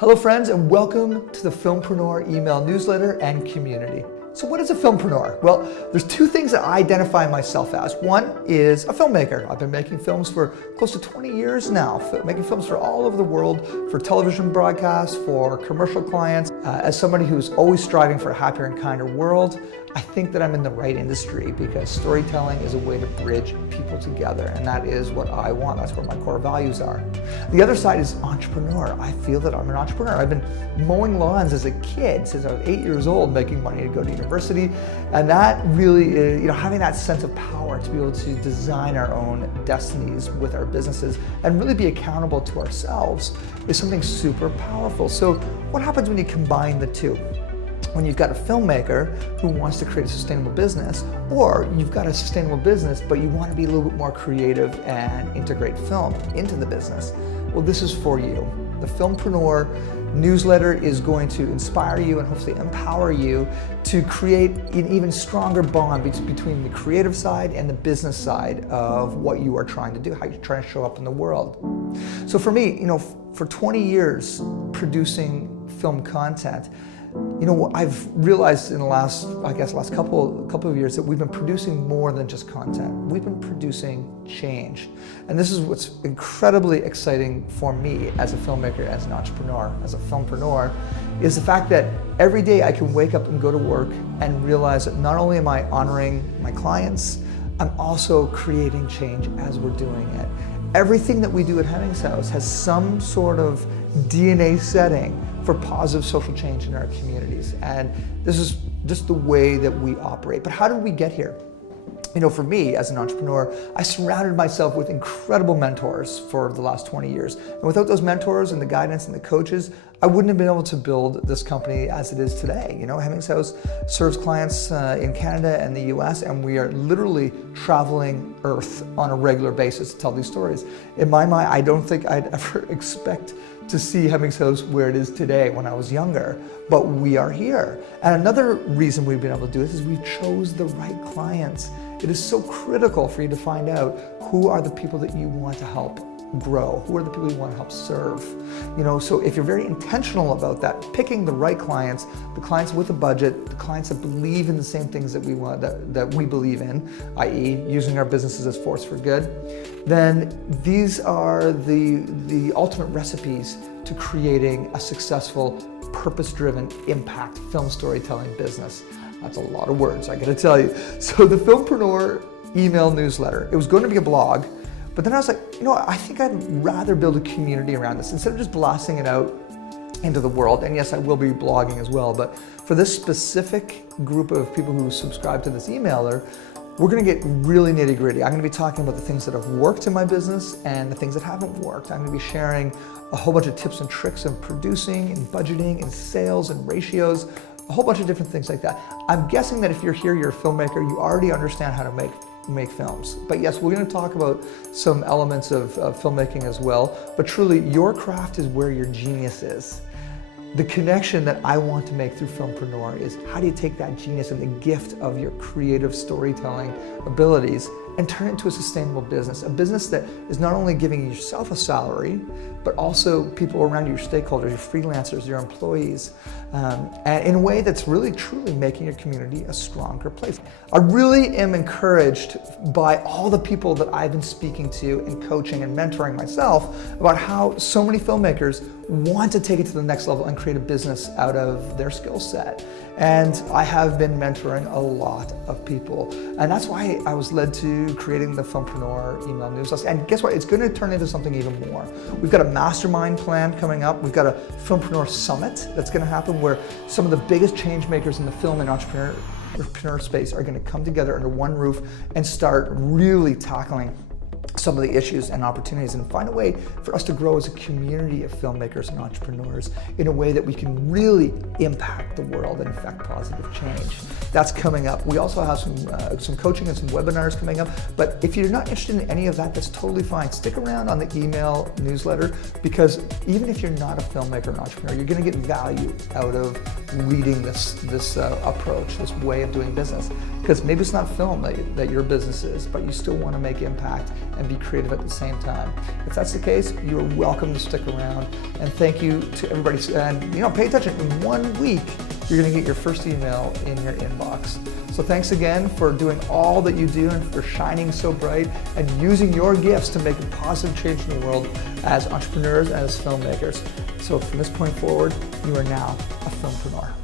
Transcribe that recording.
Hello friends, and welcome to the Filmpreneur email newsletter and community. So what is a filmpreneur? Well, there's two things that I identify myself as. One is a filmmaker. I've been making films for close to 20 years now, making films for all over the world, for television broadcasts, for commercial clients. As somebody who's always striving for a happier and kinder world, I think that I'm in the right industry because storytelling is a way to bridge people together, and that is what I want. That's where my core values are. The other side is entrepreneur. I feel that I'm an entrepreneur. I've been mowing lawns as a kid since I was 8 years old, making money to go to university, and that really is, having that sense of power to be able to design our own destinies with our businesses and really be accountable to ourselves is something super powerful. So what happens when you combine the two? When you've got a filmmaker who wants to create a sustainable business, or you've got a sustainable business but you want to be a little bit more creative and integrate film into the business, well, this is for you. The Filmpreneur newsletter is going to inspire you and hopefully empower you to create an even stronger bond between the creative side and the business side of what you are trying to do, how you're trying to show up in the world. So for me, for 20 years producing film content, I've realized in the last couple of years that we've been producing more than just content. We've been producing change. And this is what's incredibly exciting for me as a filmmaker, as an entrepreneur, as a filmpreneur, is the fact that every day I can wake up and go to work and realize that not only am I honoring my clients, I'm also creating change as we're doing it. Everything that we do at Hemmings House has some sort of DNA setting for positive social change in our communities. And this is just the way that we operate. But how did we get here? For me as an entrepreneur, I surrounded myself with incredible mentors for the last 20 years. And without those mentors and the guidance and the coaches, I wouldn't have been able to build this company as it is today. Hemmings House serves clients in Canada and the US, and we are literally traveling Earth on a regular basis to tell these stories. In my mind, I don't think I'd ever expect to see Hemmings House where it is today when I was younger, but we are here. And another reason we've been able to do this is we chose the right clients. It is so critical for you to find out who are the people that you want to help grow, who are the people you want to help serve. So if you're very intentional about that, picking the right clients, the clients with a budget, the clients that believe in the same things that we want, that we believe in, i.e. using our businesses as force for good, then these are the ultimate recipes to creating a successful, purpose-driven impact film storytelling business. That's a lot of words, I gotta tell you. So the Filmpreneur email newsletter, it was going to be a blog, but then I was like, I think I'd rather build a community around this instead of just blasting it out into the world. And yes, I will be blogging as well, but for this specific group of people who subscribe to this emailer, we're gonna get really nitty gritty. I'm gonna be talking about the things that have worked in my business and the things that haven't worked. I'm gonna be sharing a whole bunch of tips and tricks in producing and budgeting and sales and ratios, a whole bunch of different things like that. I'm guessing that if you're here, you're a filmmaker, you already understand how to make films. But yes, we're going to talk about some elements of filmmaking as well. But truly, your craft is where your genius is. The connection that I want to make through Filmpreneur is how do you take that genius and the gift of your creative storytelling abilities and turn it into a sustainable business, a business that is not only giving yourself a salary, but also people around you, your stakeholders, your freelancers, your employees, and in a way that's really truly making your community a stronger place. I really am encouraged by all the people that I've been speaking to and coaching and mentoring myself about how so many filmmakers want to take it to the next level and create a business out of their skill set. And I have been mentoring a lot of people. And that's why I was led to creating the Filmpreneur email newsletter. And guess what? It's going to turn into something even more. We've got a mastermind plan coming up. We've got a Filmpreneur Summit that's going to happen where some of the biggest change makers in the film and entrepreneur space are going to come together under one roof and start really tackling some of the issues and opportunities and find a way for us to grow as a community of filmmakers and entrepreneurs in a way that we can really impact the world and affect positive change. That's coming up. We also have some coaching and some webinars coming up, but if you're not interested in any of that, that's totally fine. Stick around on the email newsletter, because even if you're not a filmmaker and entrepreneur, you're going to get value out of reading this approach, this way of doing business. Because maybe it's not film that your business is, but you still want to make impact and be creative at the same time. If that's the case, you are welcome to stick around. And thank you to everybody. And pay attention, in 1 week, you're gonna get your first email in your inbox. So thanks again for doing all that you do and for shining so bright and using your gifts to make a positive change in the world as entrepreneurs and as filmmakers. So from this point forward, you are now a filmpreneur.